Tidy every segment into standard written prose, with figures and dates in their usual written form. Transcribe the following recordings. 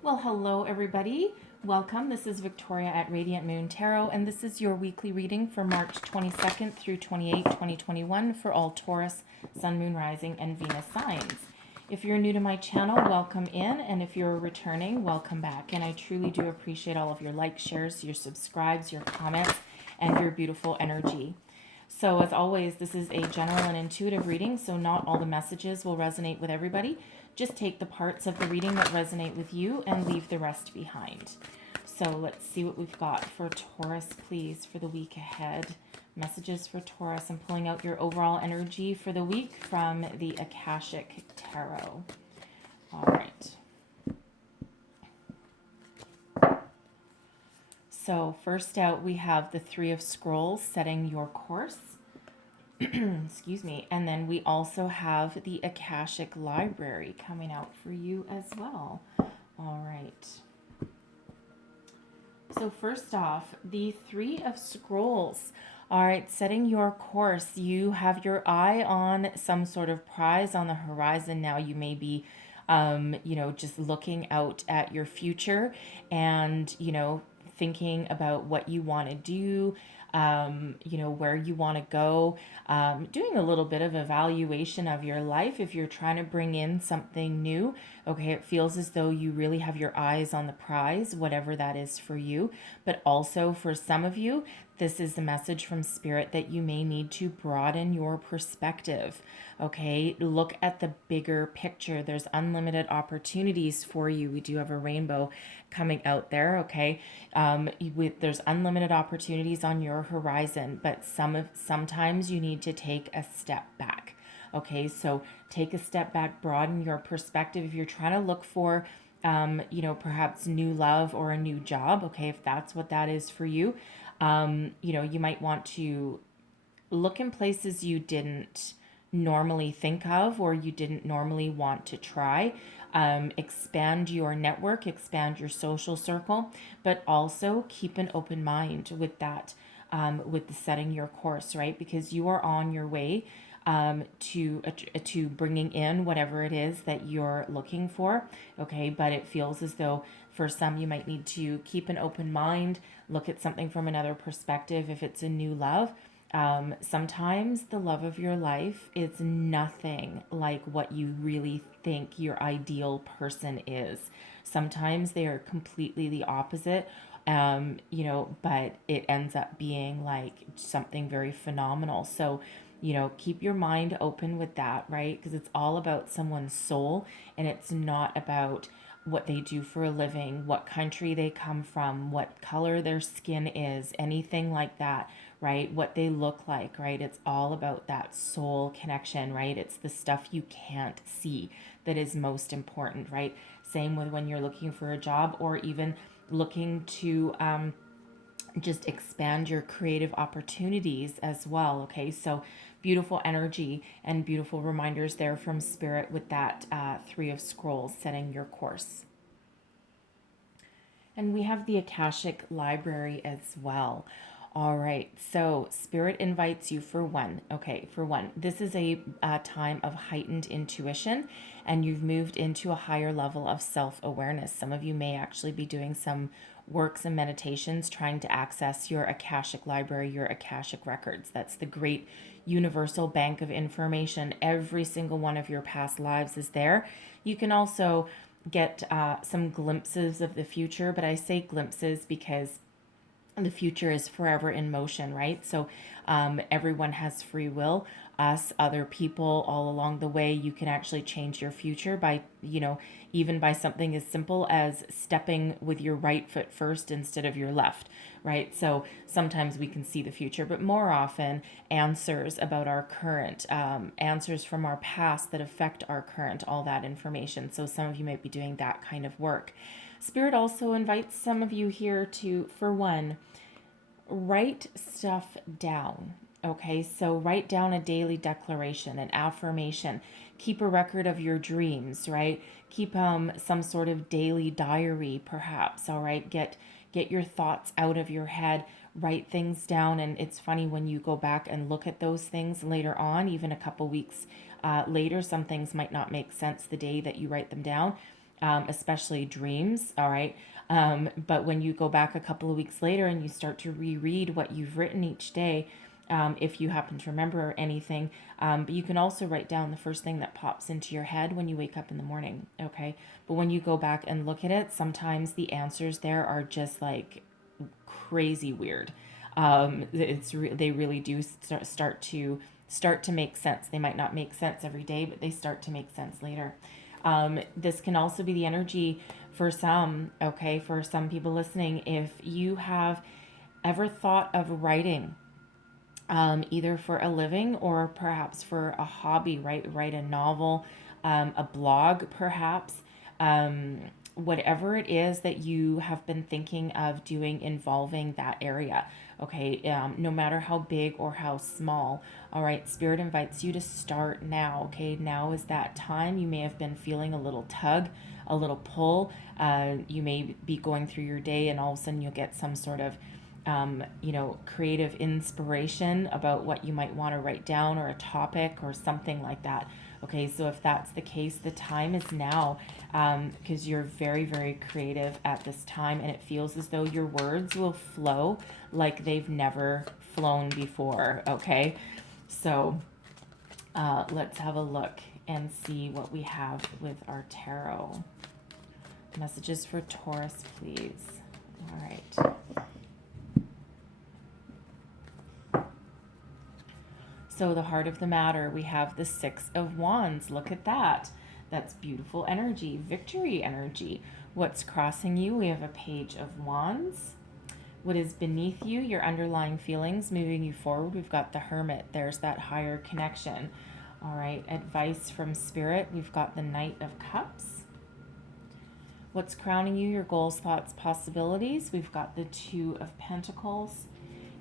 Well, hello everybody. Welcome. This is Victoria at Radiant Moon Tarot, and this is your weekly reading for March 22nd through 28, 2021 for all Taurus, Sun, Moon, Rising, and Venus signs. If you're new to my channel, welcome in, and if you're returning, welcome back. And I truly do appreciate all of your likes, shares, your subscribes, your comments, and your beautiful energy. So as always, this is a general and intuitive reading, so not all the messages will resonate with everybody. Just take the parts of the reading that resonate with you and leave the rest behind. So let's see what we've got for Taurus, please, for the week ahead. Messages for Taurus. I'm pulling out your overall energy for the week from the Akashic Tarot. All right. So first out, we have the Three of Scrolls, setting your course. Excuse me. And then we also have the Akashic Library coming out for you as well. All right. So first off, the Three of Scrolls. All right, setting your course. You have your eye on some sort of prize on the horizon now. You may be just looking out at your future and, thinking about what you want to do, where you want to go, doing a little bit of evaluation of your life. If you're trying to bring in something new, okay, it feels as though you really have your eyes on the prize, whatever that is for you. But also for some of you, this is a message from Spirit that you may need to broaden your perspective. Okay, look at the bigger picture. There's unlimited opportunities for you. We do have a rainbow coming out there. Okay, there's unlimited opportunities on your horizon, but sometimes you need to take a step back. Okay, so take a step back, broaden your perspective. If you're trying to look for perhaps new love or a new job, okay, if that's what that is for you, you might want to look in places you didn't normally think of or you didn't normally want to try. Expand your network, expand your social circle, but also keep an open mind with that, with the setting your course, right? Because you are on your way to bringing in whatever it is that you're looking for, okay? But it feels as though for some you might need to keep an open mind, look at something from another perspective. If it's a new love, sometimes the love of your life is nothing like what you really think your ideal person is. Sometimes they are completely the opposite, but it ends up being like something very phenomenal. So, keep your mind open with that, right? Because it's all about someone's soul and it's not about what they do for a living, what country they come from, what color their skin is, anything like that, right? What they look like, right? It's all about that soul connection, right? It's the stuff you can't see that is most important, right? Same with when you're looking for a job or even looking to just expand your creative opportunities as well. Okay, so beautiful energy and beautiful reminders there from Spirit with that Three of Scrolls, setting your course. And we have the Akashic Library as well. All right, so Spirit invites you for one. Okay, for one, this is a time of heightened intuition, and you've moved into a higher level of self-awareness. Some of you may actually be doing some works and meditations trying to access your Akashic Library, your Akashic records. That's the great universal bank of information. Every single one of your past lives is there. You can also get some glimpses of the future, but I say glimpses because the future is forever in motion, right? So everyone has free will. Us, other people, all along the way, you can actually change your future by, even by something as simple as stepping with your right foot first instead of your left, right? So sometimes we can see the future, but more often answers about our current, answers from our past that affect our current, all that information. So some of you might be doing that kind of work. Spirit also invites some of you here to, for one, write stuff down. Okay, so write down a daily declaration, an affirmation. Keep a record of your dreams, right? Keep some sort of daily diary, perhaps. All right, get your thoughts out of your head. Write things down, and it's funny when you go back and look at those things later on, even a couple weeks later. Some things might not make sense the day that you write them down. especially dreams. All right. But when you go back a couple of weeks later and you start to reread what you've written each day, if you happen to remember anything, but you can also write down the first thing that pops into your head when you wake up in the morning. Okay. But when you go back and look at it, sometimes the answers there are just like crazy weird. They really do start to make sense. They might not make sense every day, but they start to make sense later. This can also be the energy for some, okay, for some people listening. If you have ever thought of writing, either for a living or perhaps for a hobby, right? Write a novel, a blog, perhaps. Whatever it is that you have been thinking of doing involving that area, okay, no matter how big or how small, all right, Spirit invites you to start now, okay? Now is that time. You may have been feeling a little tug, a little pull. You may be going through your day and all of a sudden you'll get some sort of creative inspiration about what you might want to write down or a topic or something like that. Okay, so if that's the case, the time is now, because you're very, very creative at this time, and it feels as though your words will flow like they've never flown before. Okay, so let's have a look and see what we have with our tarot. Messages for Taurus, please. All right. So the heart of the matter, we have the Six of Wands. Look at that. That's beautiful energy, victory energy. What's crossing you? We have a Page of Wands. What is beneath you? Your underlying feelings moving you forward. We've got the Hermit. There's that higher connection. All right, advice from Spirit. We've got the Knight of Cups. What's crowning you? Your goals, thoughts, possibilities. We've got the Two of Pentacles.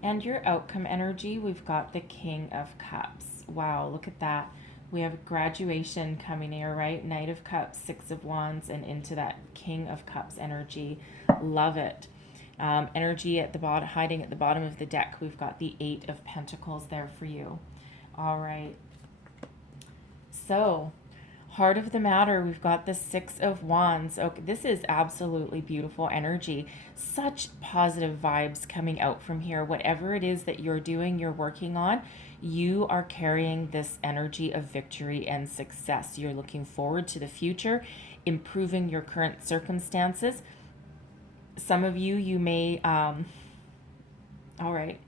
And your outcome energy, we've got the King of Cups. Wow, look at that. We have graduation coming here, right? Knight of Cups, Six of Wands, and into that King of Cups energy. Love it. Energy at the bottom, hiding at the bottom of the deck. We've got the Eight of Pentacles there for you. All right. So, heart of the matter, we've got the Six of Wands. Okay, this is absolutely beautiful energy. Such positive vibes coming out from here. Whatever it is that you're doing, you're working on, you are carrying this energy of victory and success. You're looking forward to the future, improving your current circumstances. Some of you, you may, all right.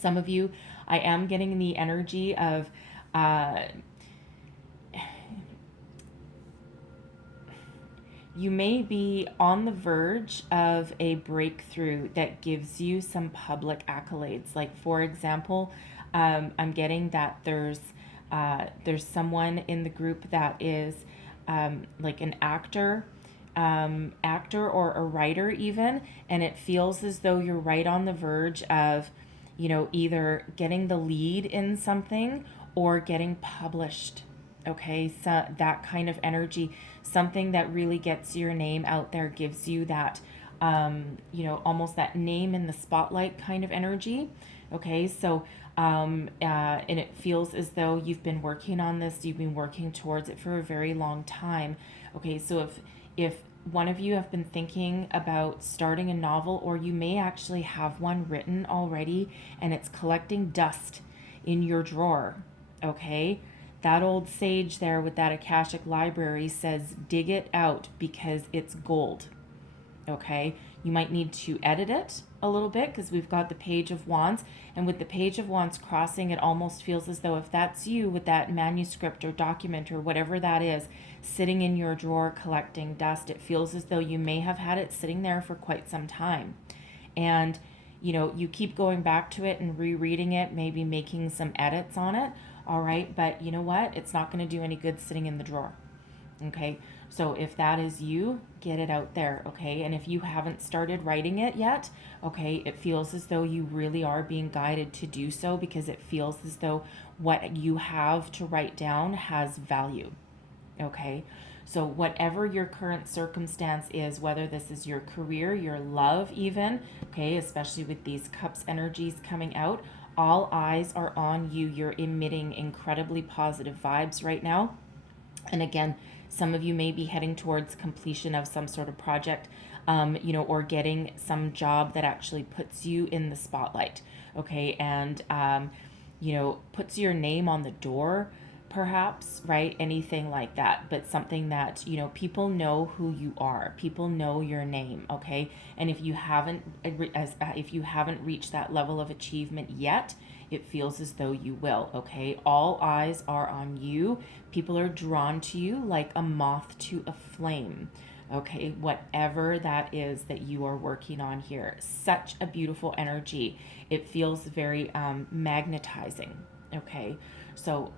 Some of you, I am getting the energy of, you may be on the verge of a breakthrough that gives you some public accolades. Like, for example, I'm getting that there's someone in the group that is like an actor or a writer even, and it feels as though you're right on the verge of, either getting the lead in something or getting published. Okay, so that kind of energy, something that really gets your name out there, gives you that, almost that name in the spotlight kind of energy. Okay, so, and it feels as though you've been working on this, you've been working towards it for a very long time. Okay, so if one of you have been thinking about starting a novel, or you may actually have one written already and it's collecting dust in your drawer, okay? That old sage there with that Akashic library says, dig it out because it's gold. Okay, you might need to edit it a little bit because we've got the Page of Wands, and with the Page of Wands crossing, it almost feels as though if that's you with that manuscript or document or whatever that is sitting in your drawer collecting dust, it feels as though you may have had it sitting there for quite some time. And you keep going back to it and rereading it, maybe making some edits on it. All right, but you know what? It's not going to do any good sitting in the drawer. Okay, so if that is you, get it out there. Okay, and if you haven't started writing it yet, okay, it feels as though you really are being guided to do so, because it feels as though what you have to write down has value. Okay, so whatever your current circumstance is, whether this is your career, your love even, okay, especially with these cups energies coming out, all eyes are on you. You're emitting incredibly positive vibes right now. And again, Some of you may be heading towards completion of some sort of project, or getting some job that actually puts you in the spotlight, okay, and puts your name on the door, perhaps, right? Anything like that, but something that, people know who you are. People know your name, okay? And if you haven't reached that level of achievement yet, it feels as though you will, okay? All eyes are on you. People are drawn to you like a moth to a flame, okay? Whatever that is that you are working on here. Such a beautiful energy. It feels very magnetizing, okay? So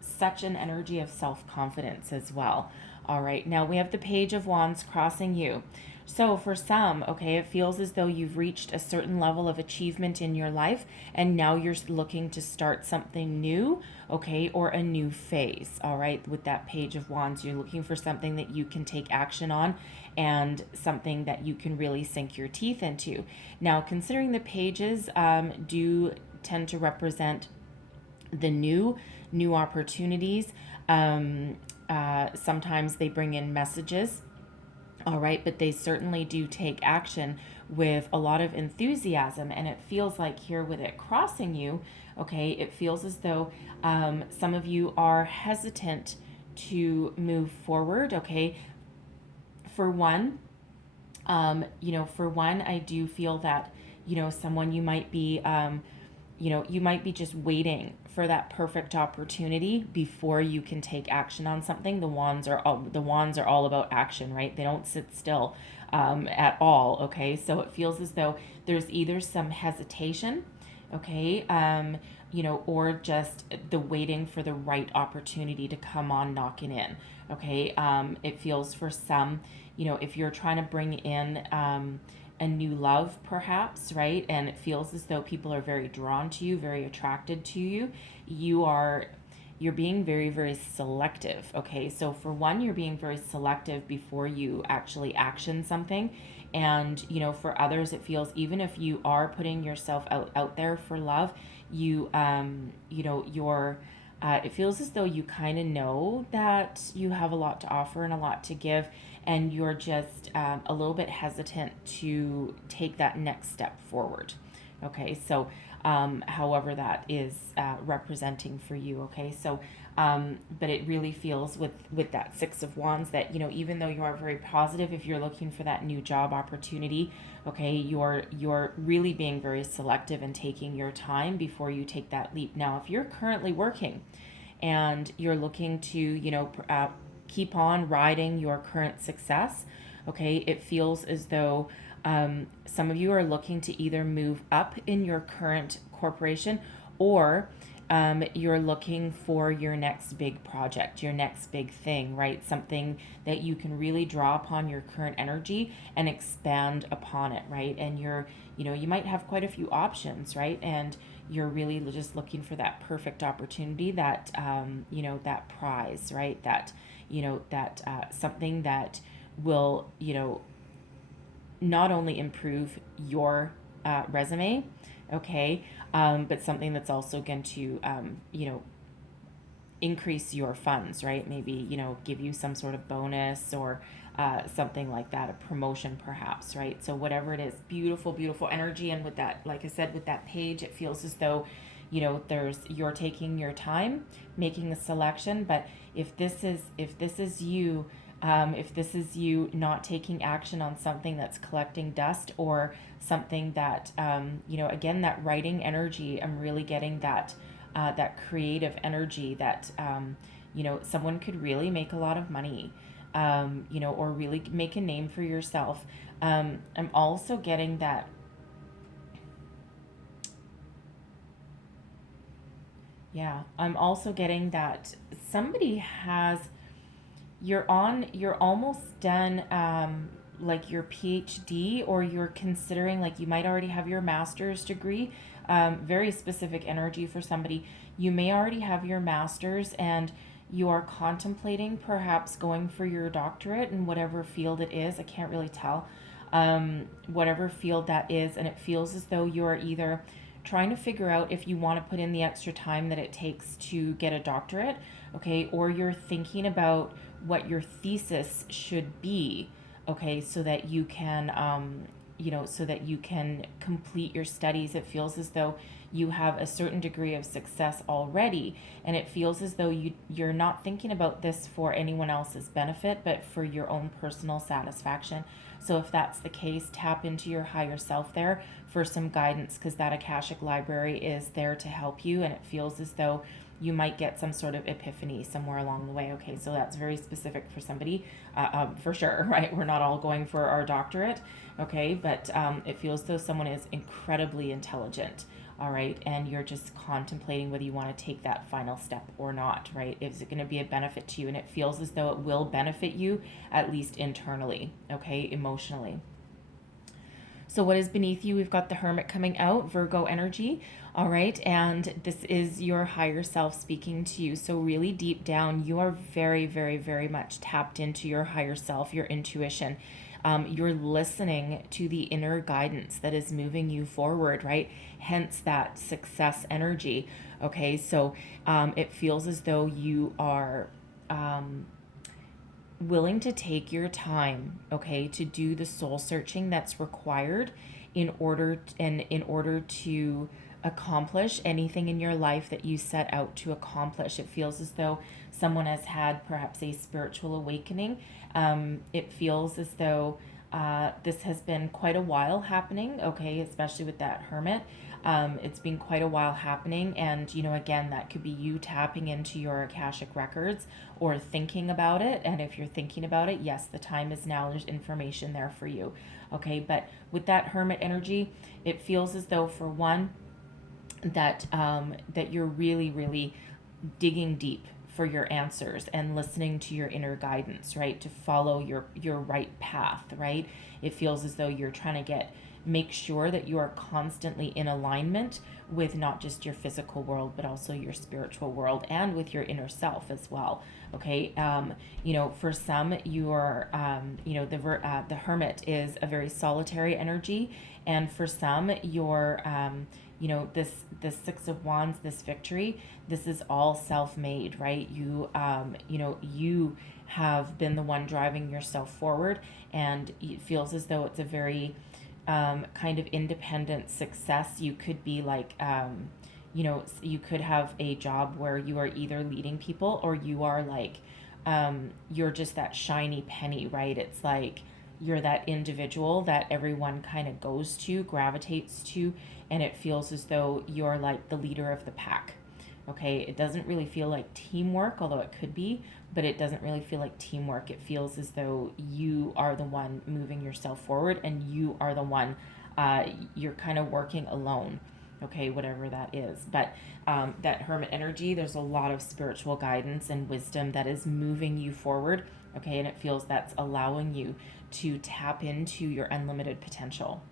such an energy of self-confidence as well. All right, now we have the Page of Wands crossing you. So for some, okay, it feels as though you've reached a certain level of achievement in your life and now you're looking to start something new, okay, or a new phase. All right, with that Page of Wands, you're looking for something that you can take action on and something that you can really sink your teeth into. Now, considering the pages do tend to represent the new opportunities. Sometimes they bring in messages, all right, but they certainly do take action with a lot of enthusiasm. And it feels like here with it crossing you, okay, it feels as though some of you are hesitant to move forward, okay. For one, I do feel that, someone you might be just waiting for that perfect opportunity before you can take action on something. The wands are all about action, right? They don't sit still at all. Okay, so it feels as though there's either some hesitation, okay, or just the waiting for the right opportunity to come on knocking in. Okay, it feels for some, if you're trying to bring in a new love, perhaps, right? And it feels as though people are very drawn to you, very attracted to you. You're being very, very selective. Okay, so for one, you're being very selective before you actually action something. And for others, it feels, even if you are putting yourself out there for love, it feels as though you kind of know that you have a lot to offer and a lot to give, and you're just a little bit hesitant to take that next step forward. Okay, so however that is representing for you. Okay, so but it really feels with that Six of Wands that, even though you are very positive, if you're looking for that new job opportunity, okay, you're really being very selective and taking your time before you take that leap. Now, if you're currently working and you're looking to, keep on riding your current success, okay, it feels as though some of you are looking to either move up in your current corporation, or you're looking for your next big project, your next big thing, right? Something that you can really draw upon your current energy and expand upon it, right? And you might have quite a few options, right? And you're really just looking for that perfect opportunity, that, that prize, right? That, something that will, not only improve your resume, okay, but something that's also going to, increase your funds, right? Maybe, give you some sort of bonus or something like that, a promotion perhaps, right? So whatever it is, beautiful, beautiful energy. And with that, like I said, with that page, it feels as though, you're taking your time making a selection. But if this is you, if this is you not taking action on something that's collecting dust, or something that, again, that writing energy, I'm really getting that, that creative energy that, someone could really make a lot of money, or really make a name for yourself. I'm also getting that, yeah, I'm also getting that somebody has, you're almost done, like your PhD, or you're considering, like, you might already have your master's degree. Very specific energy for somebody. You may already have your master's and you are contemplating perhaps going for your doctorate in whatever field it is. I can't really tell. Whatever field that is, and it feels as though you're either trying to figure out if you want to put in the extra time that it takes to get a doctorate, okay, or you're thinking about what your thesis should be, okay, so that you can so that you can complete your studies. It feels as though you have a certain degree of success already, and it feels as though you're not thinking about this for anyone else's benefit, but for your own personal satisfaction. So if that's the case, tap into your higher self there for some guidance, because that Akashic library is there to help you, and it feels as though you might get some sort of epiphany somewhere along the way. Okay, so that's very specific for somebody, for sure, right? We're not all going for our doctorate, okay? But it feels though someone is incredibly intelligent, all right? And you're just contemplating whether you want to take that final step or not, right? Is it going to be a benefit to you? And it feels as though it will benefit you, at least internally, okay, emotionally. So what is beneath you? We've got the Hermit coming out, Virgo energy. All right. And this is your higher self speaking to you. So really deep down, you are very, very, very much tapped into your higher self, your intuition. You're listening to the inner guidance that is moving you forward, right? Hence that success energy. Okay. So it feels as though you are willing to take your time, okay, to do the soul searching that's required in order to accomplish anything in your life that you set out to accomplish. It feels as though someone has had perhaps a spiritual awakening. It feels as though this has been quite a while happening, okay, especially with that Hermit. It's been quite a while happening, and again, that could be you tapping into your Akashic records or thinking about it. And if you're thinking about it, yes, the time is now. There's information there for you, okay? But with that Hermit energy, it feels as though, for one, that you're really, really digging deep for your answers and listening to your inner guidance, right? To follow your right path, right? It feels as though you're trying to make sure that you are constantly in alignment with not just your physical world, but also your spiritual world and with your inner self as well. Okay. For some, the Hermit is a very solitary energy. And for some, this Six of Wands, this victory, this is all self-made, right? You have been the one driving yourself forward, and it feels as though it's a very kind of independent success. You could be like, you could have a job where you are either leading people, or you are like, you're just that shiny penny, right? It's like you're that individual that everyone kind of goes to, gravitates to, and it feels as though you're like the leader of the pack. Okay, it doesn't really feel like teamwork, although it could be, but it doesn't really feel like teamwork. It feels as though you are the one moving yourself forward, and you are the one, you're kind of working alone, okay, whatever that is. But that Hermit energy, there's a lot of spiritual guidance and wisdom that is moving you forward, okay, and it feels that's allowing you to tap into your unlimited potential.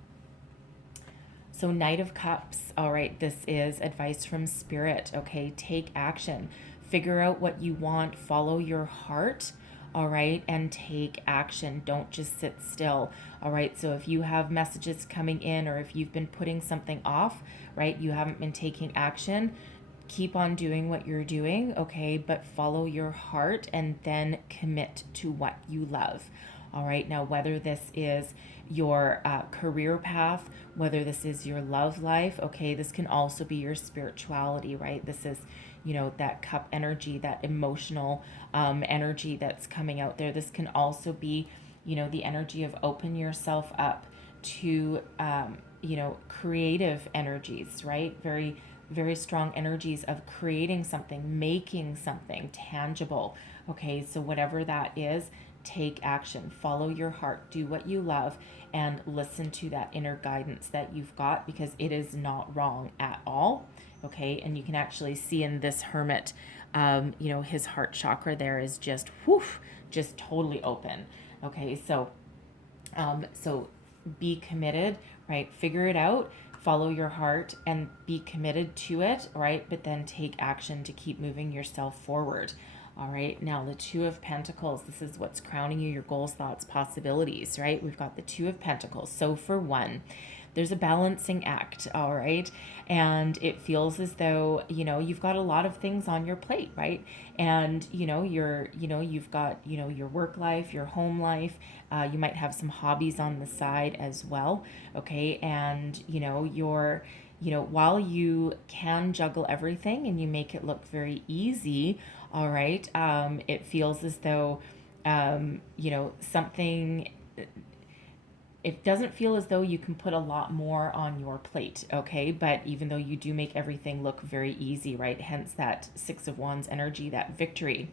So Knight of Cups, all right, this is advice from Spirit, okay? Take action. Figure out what you want. Follow your heart, all right? And take action. Don't just sit still, all right? So if you have messages coming in, or if you've been putting something off, right, you haven't been taking action, keep on doing what you're doing, okay? But follow your heart and then commit to what you love. All right, now whether this is your career path, whether this is your love life, okay, this can also be your spirituality, right? This is, that cup energy, that emotional energy that's coming out there. This can also be, the energy of open yourself up to, creative energies, right? Very, very strong energies of creating something, making something tangible, okay? So whatever that is, take action, follow your heart, do what you love, and listen to that inner guidance that you've got, because it is not wrong at all, okay? And you can actually see in this Hermit, his heart chakra there is just, just totally open, okay? So be committed, right? Figure it out, follow your heart, and be committed to it, right? But then take action to keep moving yourself forward. All right, now the Two of Pentacles, this is what's crowning you, your goals, thoughts, possibilities, right? We've got the Two of Pentacles. So for one, there's a balancing act, all right? And it feels as though, you've got a lot of things on your plate, right? And, you've got, your work life, your home life. You might have some hobbies on the side as well, okay? And, while you can juggle everything and you make it look very easy, all right, it feels as though, something, it doesn't feel as though you can put a lot more on your plate, okay? But even though you do make everything look very easy, right? Hence that Six of Wands energy, that victory.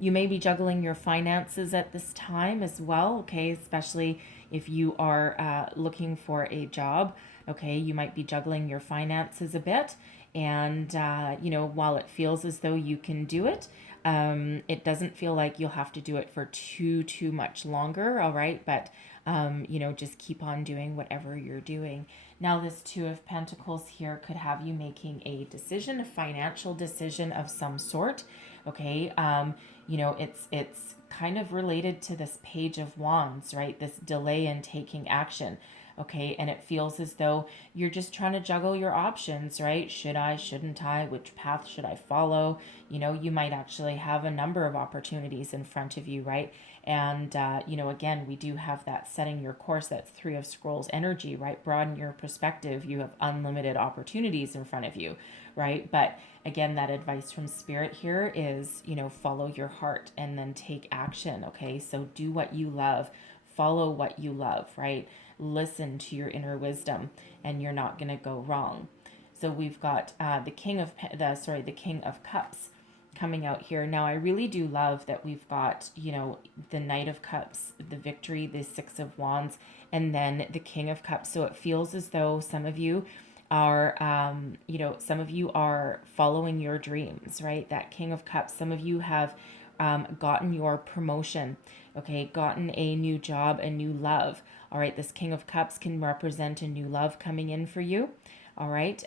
You may be juggling your finances at this time as well, okay? Especially if you are looking for a job, okay? You might be juggling your finances a bit. And, while it feels as though you can do it, it doesn't feel like you'll have to do it for too much longer, all right? But, just keep on doing whatever you're doing. Now, this Two of Pentacles here could have you making a decision, a financial decision of some sort, okay? It's kind of related to this Page of Wands, right? This delay in taking action. Okay, and it feels as though you're just trying to juggle your options, right? Should I, shouldn't I? Which path should I follow? You might actually have a number of opportunities in front of you, right? And, again, we do have that setting your course, that's Three of Scrolls energy, right? Broaden your perspective. You have unlimited opportunities in front of you, right? But again, that advice from Spirit here is, follow your heart and then take action, okay? So do what you love, follow what you love, right? Listen to your inner wisdom, and you're not going to go wrong. So we've got the King of Cups coming out here. Now, I really do love that we've got, the Knight of Cups, the victory, the Six of Wands, and then the King of Cups. So it feels as though some of you are, following your dreams, right? That King of Cups, some of you have gotten your promotion, okay, gotten a new job, a new love. All right, this King of Cups can represent a new love coming in for you. All right,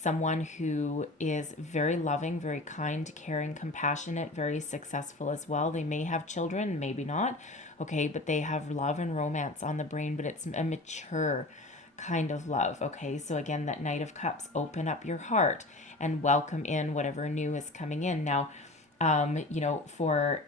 someone who is very loving, very kind, caring, compassionate, very successful as well. They may have children, maybe not, okay, but they have love and romance on the brain, but it's a mature kind of love, okay? So again, that Knight of Cups, open up your heart and welcome in whatever new is coming in. Now, for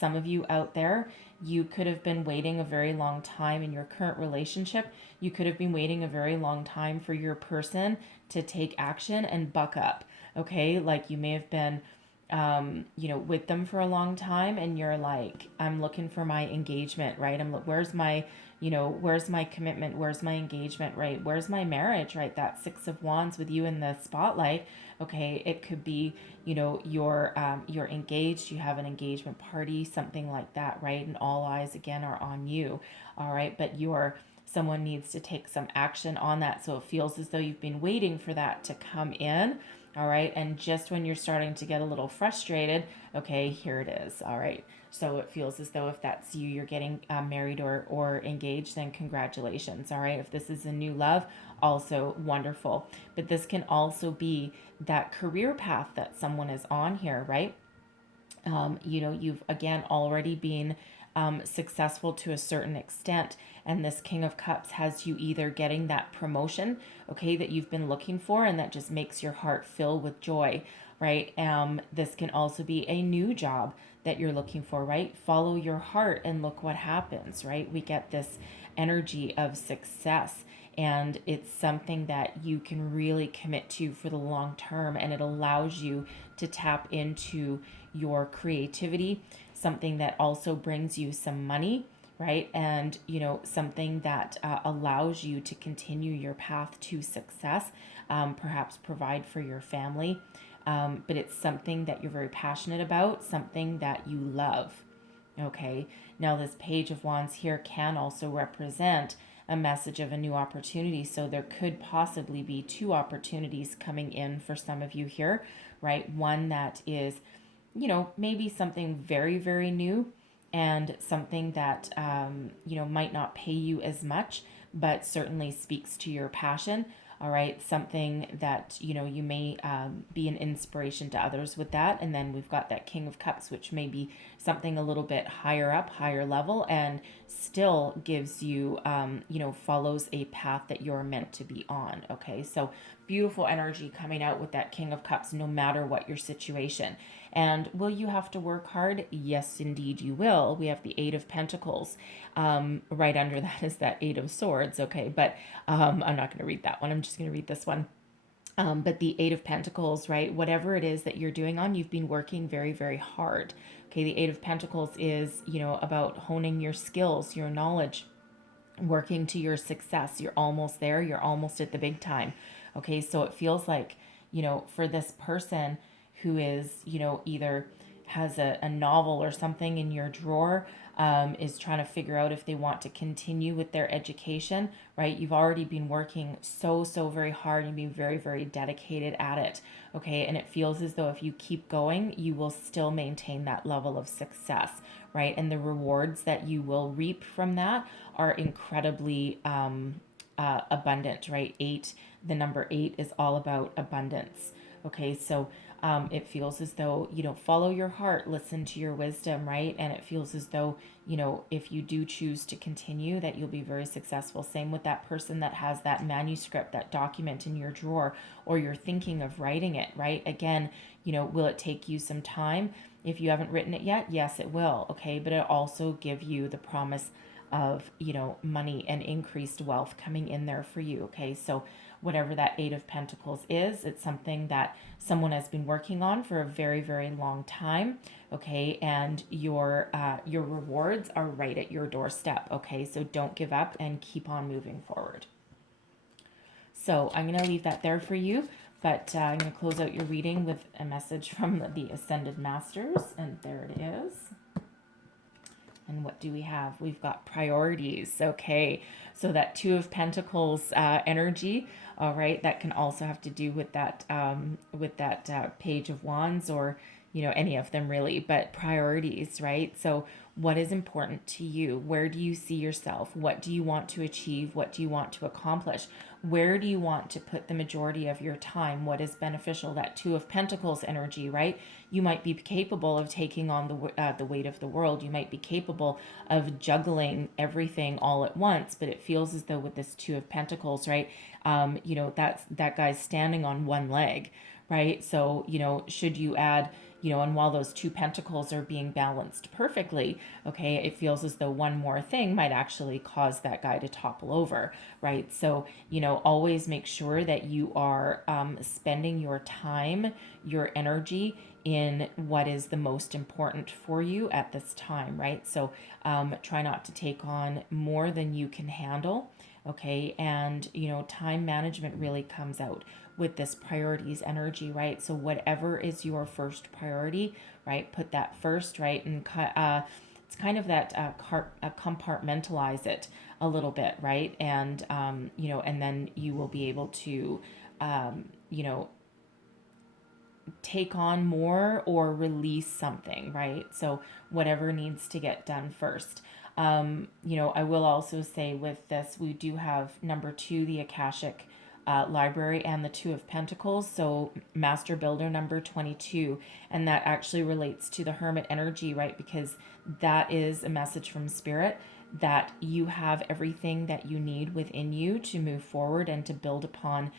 some of you out there, you could have been waiting a very long time in your current relationship. You could have been waiting a very long time for your person to take action and buck up. Okay, like you may have been with them for a long time, and you're like, I'm looking for my engagement, right? Where's my commitment? Where's my engagement, right? Where's my marriage, right? That Six of Wands with you in the spotlight. Okay, it could be, you're engaged, you have an engagement party, something like that, right? And all eyes again are on you, all right? But someone needs to take some action on that. So it feels as though you've been waiting for that to come in. All right. And just when you're starting to get a little frustrated, okay, here it is. All right. So it feels as though if that's you, you're getting married or engaged, then congratulations. All right. If this is a new love, also wonderful. But this can also be that career path that someone is on here, right? You've again already been successful to a certain extent, and this King of Cups has you either getting that promotion, okay, that you've been looking for, and that just makes your heart fill with joy, right? This can also be a new job that you're looking for, right? Follow your heart and look what happens, right? We get this energy of success, and it's something that you can really commit to for the long term, and it allows you to tap into your creativity, something that also brings you some money, right? And something that allows you to continue your path to success, perhaps provide for your family, but it's something that you're very passionate about, something that you love. Okay, now this Page of Wands here can also represent a message of a new opportunity. So there could possibly be two opportunities coming in for some of you here, right? One that is, maybe something very, very new, and something that, might not pay you as much, but certainly speaks to your passion. All right, something that, you know, you may be an inspiration to others with that. And then we've got that King of Cups, which may be something a little bit higher up, higher level, and still gives you, you know, follows a path that you're meant to be on. Okay, so beautiful energy coming out with that King of Cups, no matter what your situation. And will you have to work hard? Yes, indeed, you will. We have the Eight of Pentacles. Right under that is that Eight of Swords. Okay, but I'm not going to read that one. I'm just going to read this one. But the Eight of Pentacles, right? Whatever it is that you're doing on, you've been working very, very hard. Okay, the Eight of Pentacles is, you know, about honing your skills, your knowledge, working to your success. You're almost there. You're almost at the big time. Okay, so it feels like, you know, for this person who is, you know, either has a novel or something in your drawer, is trying to figure out if they want to continue with their education, right? You've already been working so very hard and being very, very dedicated at it. Okay, and it feels as though if you keep going, you will still maintain that level of success, right? And the rewards that you will reap from that are incredibly abundant, right? The number eight is all about abundance. Okay, so it feels as though, you know, follow your heart, listen to your wisdom, right? And it feels as though, you know, if you do choose to continue, that you'll be very successful. Same with that person that has that manuscript, that document in your drawer, or you're thinking of writing it, right? Again, you know, will it take you some time? If you haven't written it yet, yes, it will. Okay, but it also give you the promise of, you know, money and increased wealth coming in there for you. Okay, so whatever that Eight of Pentacles is, it's something that someone has been working on for a very, very long time. Okay, and your rewards are right at your doorstep. Okay, so don't give up and keep on moving forward. So I'm going to leave that there for you, but I'm going to close out your reading with a message from the Ascended Masters, and there it is. And what do we have? We've got priorities. Okay, so that Two of Pentacles energy. All right, that can also have to do with that Page of Wands, or, you know, any of them really. But priorities, right? So what is important to you? Where do you see yourself? What do you want to achieve? What do you want to accomplish? Where do you want to put the majority of your time? What is beneficial? That Two of Pentacles energy, right? You might be capable of taking on the weight of the world. You might be capable of juggling everything all at once, but it feels as though with this Two of Pentacles, right? You know, that guy's standing on one leg, right? So, you know, should you add, you know, and while those Two Pentacles are being balanced perfectly, okay, it feels as though one more thing might actually cause that guy to topple over, right? So, you know, always make sure that you are spending your time, your energy in what is the most important for you at this time, right? So try not to take on more than you can handle. Okay, and you know, time management really comes out with this priorities energy, right? So whatever is your first priority, right, put that first, right? And it's kind of that compartmentalize it a little bit, right? And you know, and then you will be able to you know, take on more or release something, right? So whatever needs to get done first. You know, I will also say with this, we do have number two, the Akashic library, and the Two of Pentacles. So Master Builder number 22. And that actually relates to the Hermit energy, right? Because that is a message from Spirit that you have everything that you need within you to move forward and to build upon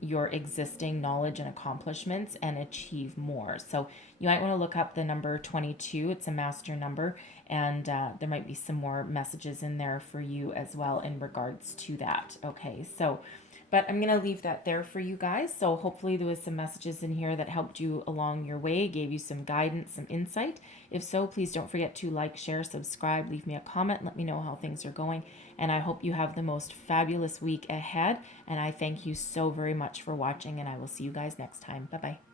your existing knowledge and accomplishments and achieve more. So you might want to look up the number 22. It's a master number, and there might be some more messages in there for you as well in regards to that. Okay, so but I'm going to leave that there for you guys. So hopefully there was some messages in here that helped you along your way, gave you some guidance, some insight. If so, please don't forget to like, share, subscribe, leave me a comment, let me know how things are going. And I hope you have the most fabulous week ahead. And I thank you so very much for watching, and I will see you guys next time. Bye-bye.